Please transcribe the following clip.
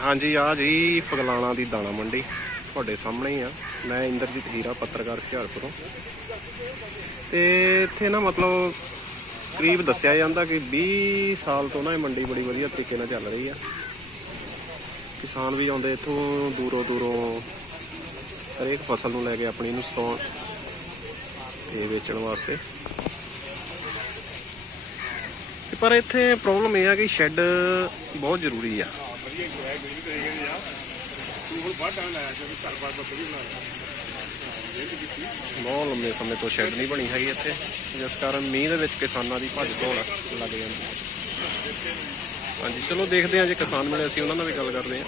ਹਾਂਜੀ, ਆ ਜੀ, ਫਗਲਾਣਾ ਦੀ ਦਾਣਾ ਮੰਡੀ। ਤੁਹਾਡੇ ਸਾਹਮਣੇ ਹੀ ਆ। ਮੈਂ ਇੰਦਰਜੀਤ ਹੀਰਾ, ਪੱਤਰਕਾਰ ਹੁਸ਼ਿਆਰਪੁਰੋਂ। ਤੇ ਇੱਥੇ ਨਾ ਮਤਲਬ ਕਰੀਬ ਦੱਸਿਆ ਜਾਂਦਾ ਕਿ 20 ਸਾਲ ਤੋਂ ਨਾ ਇਹ ਮੰਡੀ ਬੜੀ ਵਧੀਆ ਤਰੀਕੇ ਨਾਲ ਚੱਲ ਰਹੀ ਆ। ਕਿਸਾਨ ਵੀ ਆਉਂਦੇ ਇੱਥੋਂ ਦੂਰੋਂ ਦੂਰੋਂ ਹਰੇਕ ਫਸਲ ਨੂੰ ਲੈ ਕੇ ਆਪਣੀ ਨੂੰ ਸਟੋਰ ਤੇ ਵੇਚਣ ਵਾਸਤੇ। ਪਰ ਇੱਥੇ ਪ੍ਰੋਬਲਮ ਇਹ ਆ ਕਿ ਸ਼ੈੱਡ ਬਹੁਤ ਜ਼ਰੂਰੀ ਆ। ਵਧੀਆ ਹੈ ਜਿਹੜੀ ਤਰੀਕੇ ਦੀ ਆ। ਤੂੰ ਹੁਣ ਬਾਹਰ ਟਾਈਮ ਲਾਇਆ ਕਿ ਘਰ ਬਾਰ ਬੱਕਰੀ ਬਣਾ ਬਹੁਤ ਲੰਮੇ ਸਮੇਂ ਤੋਂ ਸ਼ੈੱਡ ਨਹੀਂ ਬਣੀ ਹੈਗੀ ਇੱਥੇ। ਜਿਸ ਕਾਰਨ ਮੀਂਹ ਦੇ ਵਿੱਚ ਕਿਸਾਨਾਂ ਦੀ ਭੱਜ ਦੌੜ ਲੱਗ ਜਾਂਦੀ ਹਾਂਜੀ, ਚਲੋ ਦੇਖਦੇ ਹਾਂ ਜੇ ਕਿਸਾਨ ਮਿਲੇ, ਅਸੀਂ ਉਹਨਾਂ ਨਾਲ ਵੀ ਗੱਲ ਕਰਦੇ ਹਾਂ।